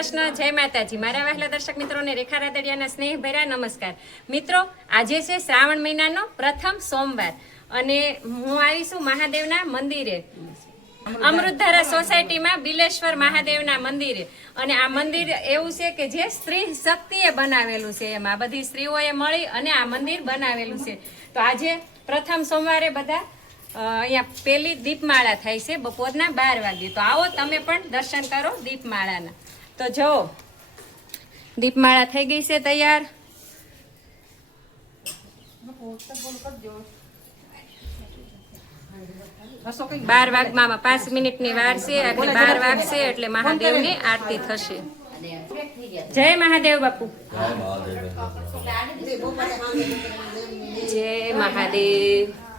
કૃષ્ણ જય માતાજી. મારા વહેલા દર્શક મિત્રોને રેખા રાદડિયાના સ્નેહ ભર્યા નમસ્કાર. મિત્રો, આજે છે શ્રાવણ મહિનાનો પ્રથમ સોમવાર અને હું આવી છું મહાદેવના મંદિરે. અમૃતધારા સોસાયટીમાં બિલેશ્વર મહાદેવના મંદિરે. અને આ મંદિર એવું છે કે જે સ્ત્રી શક્તિએ બનાવેલું છે એમાં. બધી સ્ત્રીઓએ મળી અને આ મંદિર બનાવેલું છે. તો આજે પ્રથમ સોમવારે બધા અહીંયા પેલી દીપમાળા થાય છે બપોરના બાર વાગે. તો આવો તમે પણ દર્શન કરો દીપમાળાના. તો જો દીપમાળા થઈ ગઈ છે તૈયાર. બાર વાગમાં પાંચ મિનિટની વાર છે. એટલે બાર વાગશે એટલે મહાદેવની આરતી થશે. જય મહાદેવ બાપુ. જય મહાદેવ.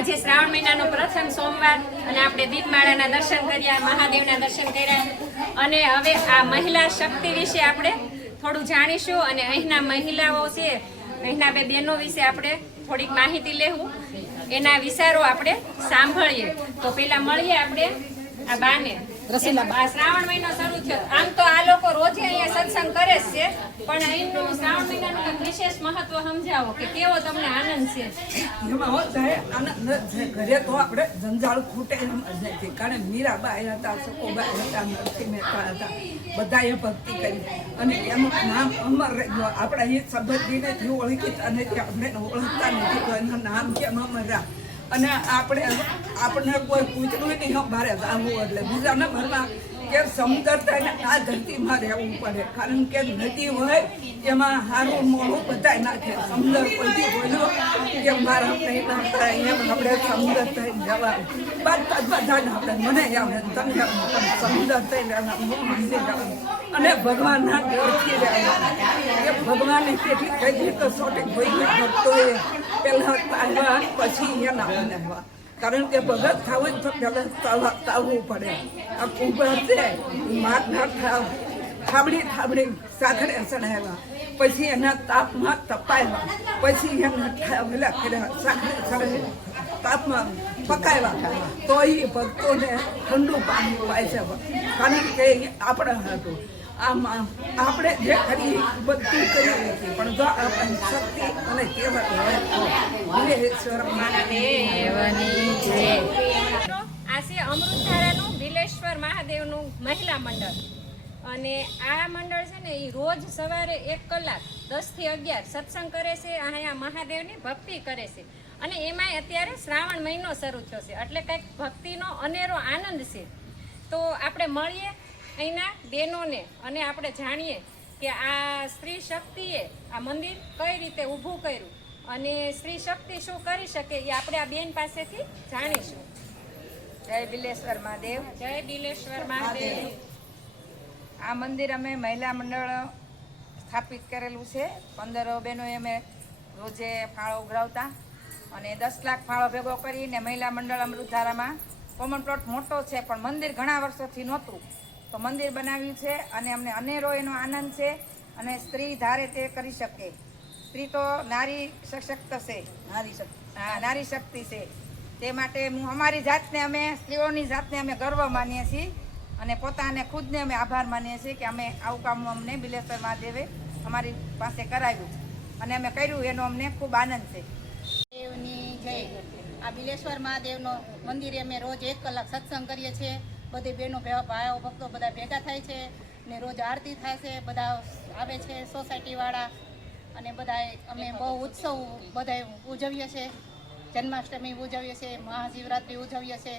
મહિનાનો પ્રથમ સોમવાર અને આપણે દીપમાળાના દર્શન કર્યા, મહાદેવના દર્શન કર્યા. અને હવે આ મહિલા શક્તિ વિશે આપણે થોડું જાણીશું અને અહીંના મહિલાઓ છે, અહીંના બે બહેનો વિશે આપણે થોડીક માહિતી લેવું. એના વિચારો આપણે સાંભળીએ. તો પેલા મળીએ આપણે આ બાને. આ શ્રાવણ મહિનો શરૂ થયો. આમ તો આ લોકો રોજે અહીંયા સત્સંગ કરે જ છે પણ અહીંનું શ્રાવણ મહિનાનું વિશેષ મહત્વ સમજાવો કે કેવો તમને આનંદ છે? એમાં હોત આનંદ છે ઘરે તો આપણે જંજાળ ખૂટે એમ જ નથી કારણ મીરાબાઈ હતા સકોબાઈ હતા નરસિંહ મહેતા હતા બધાએ ભક્તિ કરી. અને એનું નામ અમર રહ્યું આપણે એ સંબંધીનેથી ઓળખી અને આપણે ઓળખતા નથી તો એનું નામ કેમ અમર રહ્યા? અને આપણે આપણને કોઈ પૂછવું નહીં મારે જાણવું એટલે બીજાના નંબરમાં કે સમુદ્ર થઈને આ ધરતીમાં રહેવું પડે. કારણ કે નદી હોય, એમાં હારું મોડું બધાય નાખે. સમદર કોઈથી બોલ્યો કે મારા નહીં એમ આપણે સમદર થઈને જવાનું. બધા બધાને આપણે મને આવે તમને સમદર થઈને રહેવાનું મંદિર જવાનું. અને ભગવાનના રહેવાનું એ ભગવાને કેટલી કઈ રીતે સોટી કોઈ ભક્તોએ પહેલા આવ્યા પછી એના બનાવ્યા કારણ કે ભગત થવું તો પહેલાં તાવા તાવવું પડે. આ કુંભર છે, માર ના થાવ. થાબડી થાબડી સાખરે ચડાવ્યા. પછી એના તાપમાં તપાવ્યા. પછી એના ઠાવલા સાખરે સડે તાપમાં પકાવ્યા. તો એ ભક્તોને ઠંડુ પાણી પાય છે કારણ કે આપણા હતું. આમાં આપણે જે કરી બધું કરીએ નથી પણ જો આપણી શક્તિ અને કેવળ હોય વિરેશ્વર દેવની જય અમૃતધારાનું બિલેશ્વર મહાદેવનું મહિલા મંડળ. અને આ મંડળ છે ને, એ રોજ સવારે એક કલાક દસથી અગિયાર સત્સંગ કરે છે અહીંયા મહાદેવની ભક્તિ કરે છે. અને એમાંય અત્યારે શ્રાવણ મહિનો શરૂ થયો છે, એટલે કંઈક ભક્તિનો અનેરો આનંદ છે. તો આપણે મળીએ. અહીંના બહેનોને અને આપણે જાણીએ કે આ સ્ત્રી શક્તિએ આ મંદિર કઈ રીતે ઊભું કર્યું અને સ્ત્રી શક્તિ શું કરી શકે એ આપણે આ બેન પાસેથી જાણીશું. જય બિલેશ્વર મહાદેવ. જય બિલેશ્વર મહાદેવ. આ મંદિર અમે મહિલા મંડળ સ્થાપિત કરેલું છે. પંદર બહેનોએ અમે રોજે ફાળો ઉઘરાવતા અને દસ લાખ ફાળો ભેગો કરીને મહિલા મંડળ અમૃતધારામાં કોમન પ્લોટ મોટો છે પણ મંદિર ઘણા વર્ષોથી નહોતું. તો મંદિર બનાવ્યું છે અને અમને અનેરો એનો આનંદ છે અને સ્ત્રી ધારે તે કરી શકે. સ્ત્રી તો નારી સશક્ત છે. નારી શક્તિ. હા નારી શક્તિ છે. તે માટે હું અમારી જાતને અમે સ્ત્રીઓની જાતને અમે ગર્વ માનીએ છીએ અને પોતાને ખુદને અમે આભાર માનીએ છીએ કે અમે આવું કામ અમને બિલેશ્વર મહાદેવે અમારી પાસે કરાવ્યું અને અમે કર્યું એનો અમને ખૂબ આનંદ છે. દેવની જય. આ બિલેશ્વર મહાદેવનો મંદિરે અમે રોજ એક કલાક સત્સંગ કરીએ છીએ. બધી બહેનો ભે- ભાઈઓ, ભક્તો બધા ભેગા થાય છે ને રોજ આરતી થાય છે બધા આવે છે સોસાયટીવાળા અને બધા અમે બહુ ઉત્સવ બધા ઉજવીએ છીએ જન્માષ્ટમી ઉજવીએ છીએ મહાશિવરાત્રિ ઉજવીએ છીએ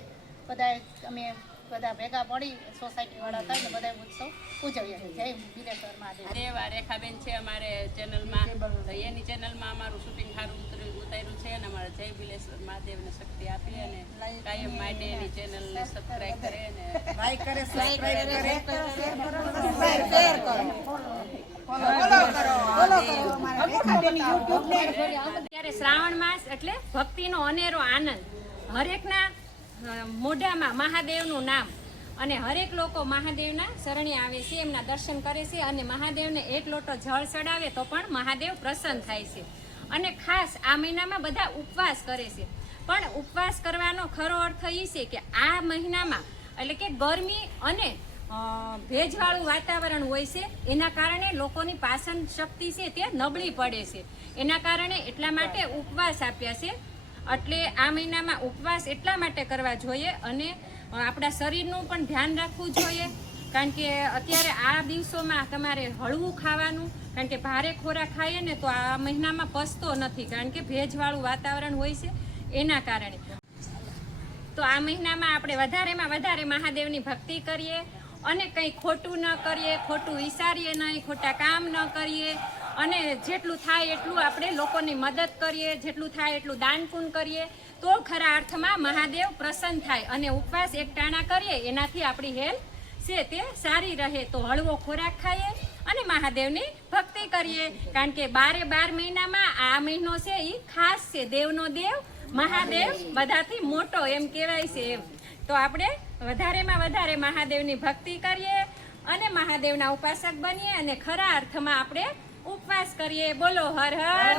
બધા અમે બધા ભેગા પડી સોસાયટીવાળા થાય ને બધા ઉત્સવ ઉજવીએ છીએ. જય બિલેશ્વર મહાદેવ રેખાબેન છે અમારે ચેનલમાં. એની ચેનલમાં અમારું શૂટિંગ સારું ઉતર્યું ઉતાર્યું છે અને અમારા જય બિલેશ્વર મહાદેવને શક્તિ આપી અને કાયમ માટે એની ચેનલને સબસ્ક્રાઈબ કરે. અને લાઈક કરે સબસ્ક્રાઇબ કરે ત્યારે શ્રાવણ માસ એટલે ભક્તિનો અનેરો આનંદ. હરેકના મોઢામાં મહાદેવનું નામ અને હરેક લોકો મહાદેવના શરણે આવે છે એમના દર્શન કરે છે અને મહાદેવને એક લોટો જળ ચડાવે તો પણ મહાદેવ પ્રસન્ન થાય છે. અને ખાસ આ મહિનામાં બધા ઉપવાસ કરે છે. પણ ઉપવાસ કરવાનો ખરો અર્થ એ છે કે આ મહિનામાં એટલે કે ગરમી અને ભેજવાળું વાતાવરણ હોય છે, એના કારણે લોકોની પાચન શક્તિ છે તે નબળી પડે છે. એના કારણે એટલા માટે ઉપવાસ આપ્યા છે. એટલે આ મહિનામાં ઉપવાસ એટલા માટે કરવા જોઈએ અને આપણા શરીરનું પણ ધ્યાન રાખવું જોઈએ. કારણ કે અત્યારે આ દિવસોમાં તમારે હળવું ખાવાનું, કારણ કે ભારે ખોરાક ખાઈએ ને તો આ મહિનામાં પસતો નથી, કારણ કે ભેજવાળું વાતાવરણ હોય છે એના કારણે. તો આ મહિનામાં આપણે વધારેમાં વધારે મહાદેવની ભક્તિ કરીએ અને કંઈ ખોટું ન કરીએ, ખોટું વિચારીએ નહીં, ખોટા કામ ન કરીએ. અને જેટલું થાય એટલું આપણે લોકોની મદદ કરીએ, જેટલું થાય એટલું દાન પુણ્ય કરીએ. તો ખરા અર્થમાં મહાદેવ પ્રસન્ન થાય અને ઉપવાસ એકટાણા કરીએ, એનાથી આપણી હેલ્થ છે તે સારી રહે તો હળવો ખોરાક ખાઈએ અને મહાદેવની ભક્તિ કરીએ. કારણ કે બારે બાર મહિનામાં આ મહિનો છે એ ખાસ છે દેવનો દેવ. મહાદેવ બધાથી મોટો એમ કહેવાય છે એમ. તો આપણે વધારેમાં વધારે મહાદેવની ભક્તિ કરીએ અને મહાદેવના ઉપાસક બનીએ અને ખરા અર્થમાં આપણે ઉપવાસ કરીએ. બોલો, હર હર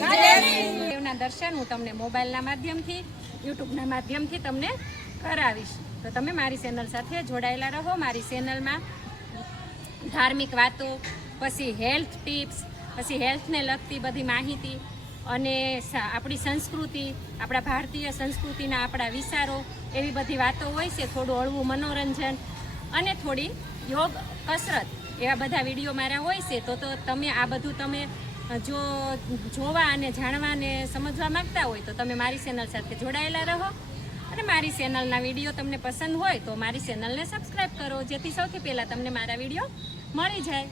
મહાદેવના દર્શન હું તમને મોબાઈલના માધ્યમથી, યુટ્યુબના માધ્યમથી તમને કરાવીશ. તો તમે મારી ચેનલ સાથે જોડાયેલા રહો. મારી ચેનલમાં ધાર્મિક વાતો, પછી હેલ્થ ટિપ્સ, પછી હેલ્થને લગતી બધી માહિતી અને આપણી સંસ્કૃતિ, આપણા ભારતીય સંસ્કૃતિના આપણા વિચારો, એવી બધી વાતો હોય છે. થોડું હળવું મનોરંજન અને થોડી યોગ, કસરત એવા બધા વીડિયો મારા હોય છે. તો તો તમે આ બધું તમે જો, જોવા અને જાણવા અને સમજવા માંગતા હોય તો તમે મારી ચેનલ સાથે જોડાયેલા રહો. અને મારી ચેનલના વીડિયો તમને પસંદ હોય તો મારી ચેનલને સબસ્ક્રાઈબ કરો, જેથી સૌથી પહેલાં તમને મારા વીડિયો મળી જાય.